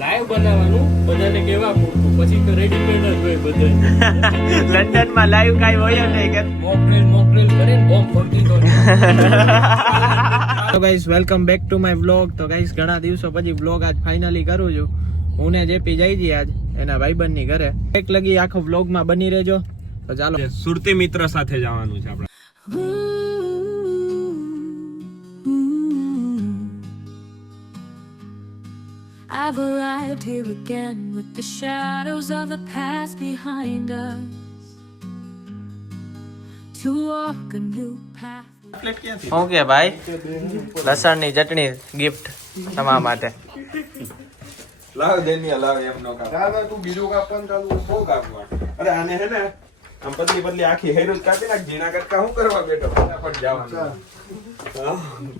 Live બનાવવાનું બધાને કેવા પૂરતું પછી તો રેડીમેડ જ હોય બધે લંડન માં લાઈવ કાઈ હોય નહીં કે મોક ડ્રિલ કરીને બોમ્બ ફોડી દો તો guys welcome back to my vlog. તો ગાઈસ ઘણા દિવસો પછી વ્લોગ આજ ફાઇનલી કરું છું. હું ને જેપી જઈ જી આજ એના ભાઈબંધ ની ઘરે. એક લગી આખો વ્લોગ માં બની રહેજો. તો ચાલો સુરતી મિત્ર સાથે જવાનું છે આપણે. I've arrived here again with the shadows of the past behind us to walk a new path. શું કે ભાઈ લસણ ની ચટણી ગિફ્ટ તમારા માટે. લાવ દેનિયા લાવ એમ નો કાપ. દાદા તું બીજું કાપવાનું ચાલુ બહુ કાપવા. અરે આને હે ને આમ પતલી આખી હેરું કાપી નાખ. જીણા કરતા હું કરવા બેઠો ફટાફટ જવાનું.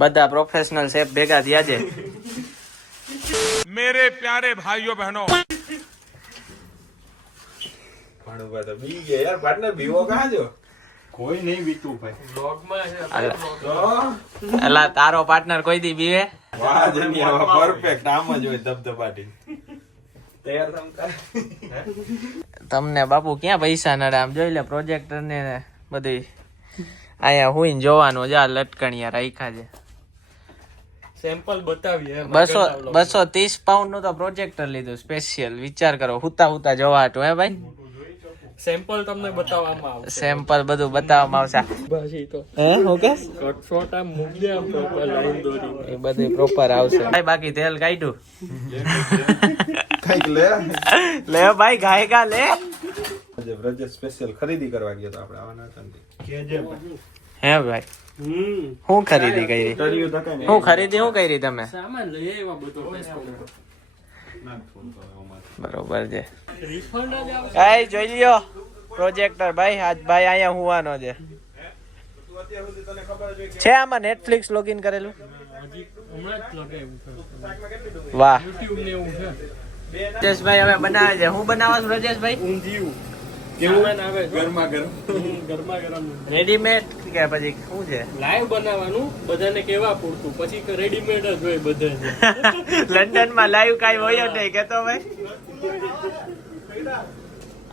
બધા પ્રોફેશનલ શેફ ભેગા થયા છે. मेरे प्यारे भाइयों बहनों ભાણુભા તો બી ગયા યાર. પાર્ટનર બીવો કાં જો? कोई नहीं बीतू भाई બ્લોગ માં છે તો એલા તારો પાર્ટનર કોઈ દી બીવે? વાહ જનિયા પરફેક્ટ આમ જ હોય ધબધબાટી. તૈયાર થમ કર. તમને બાપુ ક્યાં પૈસા નડે? આમ જોઈ લે પ્રોજેક્ટર ને બધું અહીંયા હુઈને જોવાનું. જા લટકણિયા રાખ્યા છે. સેમ્પલ બતાવીએ 230 પાઉન્ડ નું તો પ્રોજેક્ટર લીધું સ્પેશિયલ. વિચાર કરો હુતા હુતા જોવા હાટું. હે ભાઈ સેમ્પલ તમને બતાવવામાં આવશે. સેમ્પલ બધું બતાવવામાં આવશે. ભાજી તો હે હું કે કટ શોટ આમ મૂકી આમ પ્રોપર લાઈન દોરી એ બધું પ્રોપર આવશે ભાઈ. બાકી તેલ કાઢ્યું કઈક લે. લે ભાઈ ગાય કા લે. વ્રજ સ્પેશિયલ ખરીદી કરવા ગયો તો આપણે આવવાના હતા ને. હે ભાઈ હું ખરીદી કરી? તળિયું ધકાય ને. હું ખરીદી હું કરી તમે? સામાન લઈ આવ્યા બધો બરોબર છે. રિફંડ જ આવશે. કાઈ જોઈ લ્યો પ્રોજેક્ટર ભાઈ. આજ ભાઈ અહીંયા હુવાનો છે. તું અત્યાર સુધી તને ખબર જ હોય કે છે આમાં નેટફ્લિક્સ લોગિન કરેલું? હજી હમણાં જ લગાવ્યું છે વાહ યુટ્યુબ ને એવું છે. રજેશભાઈ હવે બનાવે છે. હું બનાવવા છું રજેશભાઈ? ઊંધિયું કેવું આવે ગરમા ગરમ. ગરમા ગરમ રેડીમેડ કે પછી શું છે? લાઈવ બનાવવાનું બધાને કેવા પૂરતું પછી તો રેડીમેડ જ હોય બધે લંડન માં લાઈવ કાઈ હોય નહીં કેતો ભાઈ.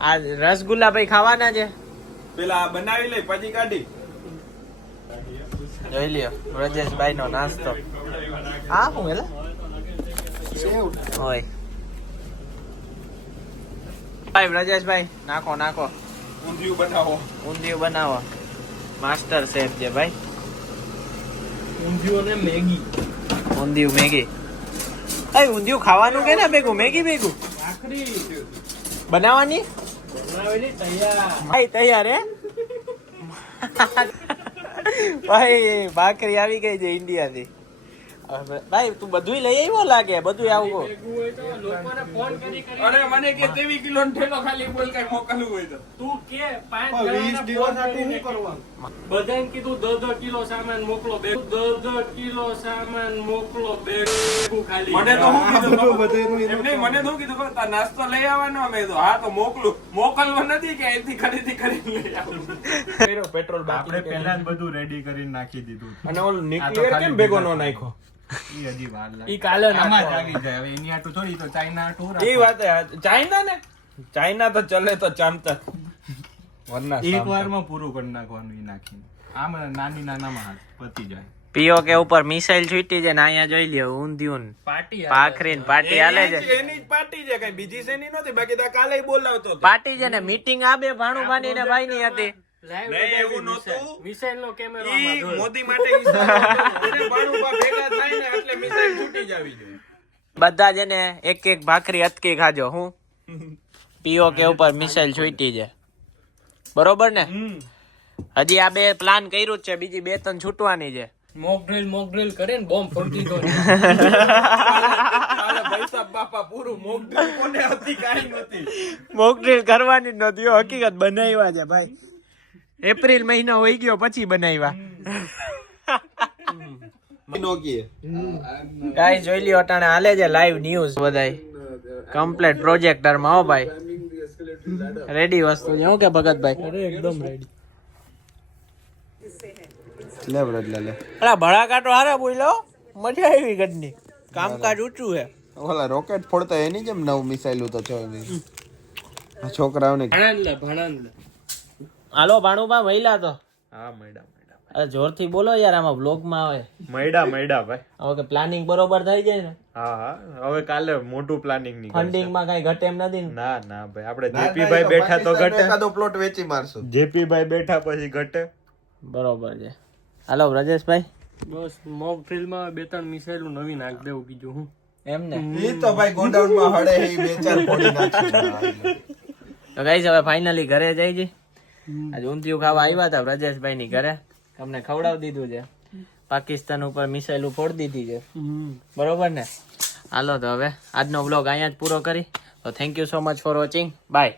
આ રસગુલ્લા ભાઈ ખાવાના છે. પેલા આ બનાવી લે પછી કાઢી. જોઈ લ્યો રજેશભાઈ નો નાસ્તો. આ શું એલા હોય ભાઈ? રજેશભાઈ નાખો નાખો. ઊંધિયું બનાવો. ઊંધિયું બનાવો. માસ્ટર શેફ છે ભાઈ. ઊંધિયું ને મેગી ઊંધિયું મેગી. એ ઊંધિયું ખાવાનું કે ના ભેગું મેગી ભેગું આખરી બનાવવાની? બનાવેલી તૈયાર. ભાઈ તૈયાર હે ભાઈ. ભાખરી આવી ગઈ છે ઇન્ડિયા થી. ભાઈ તું બધું લઈ આવ્યો લાગે. બધું આવું ભેગું હોય તો લોકોને ફોન કરી અરે મને કે 23 કિલો નો ઠેલો ખાલી બોલ કઈ મોકલવું હોય તો. તું કે 5 દિવસ આટલું શું કરવાનું? બધાને કીધું 10 કિલો સામાન મોકલો. 10 કિલો સામાન મોકલો. ભેગું ખાલી મને તો હું કીધું એમ નહીં. મને તો કીધું ખબર તાર નાસ્તો લઈ આવવાનો. મેં તો હા તો મોકલું. મોકલવું નથી કે અહીંથી ખરીદી કરીને લઈ આવું. પેટ્રોલ આપણે પહેલા જ બધું રેડી કરીને નાખી દીધું. અને ઓલું નિકલિયર કેમ ભેગો નો નાખ્યો? ઈ હજી વાર લાગે. ઈ કાલે આમાં જ નાખવાનું. આવી જાય. હવે એની આટું થોડી તો ચાઇના આટું એ વાત ચાઇના ને ચાઇના તો ચલે તો ચામતા વરના એક વારમાં પૂરું કરી નાખવાનું ઈ નાખીને. આમ નાની નાનામાં પતી જાય. પીઓ કે ઉપર મિસાઇલ છૂટી છે ને અહીંયા જોઈ લ્યો ઊંધિયું પાર્ટી પાખરી ને પાર્ટી હાલે છે. એની જ પાર્ટી છે કઈ બીજી શેની નહોતી. બાકી તો કાલે બોલાવતો હતો. પાર્ટી છે ને મીટિંગ આ બે ભાણુભાની ને ભાઈ ની હતી. નહીં, એવું નહોતું. મિસાઈલ નો કેમેરો ઈ મોદી માટે ઈશારો હતો. એને બાણુબા ભેગા થાય ને એટલે મિસાઈલ છૂટી જાવી જોઈએ. બધા છે ને એક એક ભાખરી અટકી ખાજો. હું પીઓ કે ઉપર મિસાઇલ છૂટી છે બરોબર ને? હજી આ બે પ્લાન કર્યું જ છે. બીજી 2-3 છૂટવાની છે. મોક ડ્રિલ કરીને બોમ્બ ફોડી દો. કાલે ભાઈસાબ બાપા પૂરું મોક ડ્રીલ કોને હતી કાઈ નહોતી. મોક ડ્રીલ કરવાની જ નહોતી. હકીકત બનાવ્યા છે ભાઈ. એપ્રિલ મહિનો હોઈ ગયો પછી બનાવ્યા. ગાઈસ જોઈ લ્યો અટાણે હાલે છે લાઈવ ન્યૂઝ બધાય કમ્પ્લીટ પ્રોજેક્ટર માં. હો ભાઈ રેડી વસ્તુ છે. હું કે ભગતભાઈ? અરે એકદમ રેડી. લે બ્રજ લે. અલા ભડા કાટો હારે બોલ્યો. મજા આવી ગઢની. કામકાજ ઊંચું છે. ઓલા રોકેટ ફોડતા એની જેમ 9 મિસાઇલ તો છે આ છોકરાઓને. ભણાન લે હાલો ભાણુભા મહિલા તો હા મૈડા અરે જોરથી બોલો યાર, આમાં બ્લોગ માં આવે. મૈડા ભાઈ. હવે કે પ્લાનિંગ બરોબર થઈ જાય ને, હા હવે કાલે મોટું પ્લાનિંગ ની ફંડિંગ માં કઈ ઘટે એમ નથી ને? ના ભાઈ આપણે જેપીભાઈ બેઠા તો ઘટે, એકાદો પ્લોટ વેચી મારશું. જેપીભાઈ બેઠા પછી ઘટે. બરોબર છે. હાલો રાજેશભાઈ. બસ મોક ડ્રીલ માં 2-3 મિસાઇલ નવી નાખ દેવું, બીજું હું એમ ને ઈ તો ભાઈ ગોડાઉન માં હડે હે 2-4 ફોડી નાખશું. તો ગાઈસ હવે ફાઇનલી ઘરે જઈ જઈ. આજે ઊંધિયું ખાવા આવ્યા હતા રાજેશભાઈ ની ઘરે, તમને ખવડાવી દીધું છે. પાકિસ્તાન ઉપર મિસાઇલ ફોડી દીધી છે, બરોબર ને? હાલો તો હવે આજનો વ્લોગ અહીંયા જ પૂરો કરી. તો thank you so much for watching. By.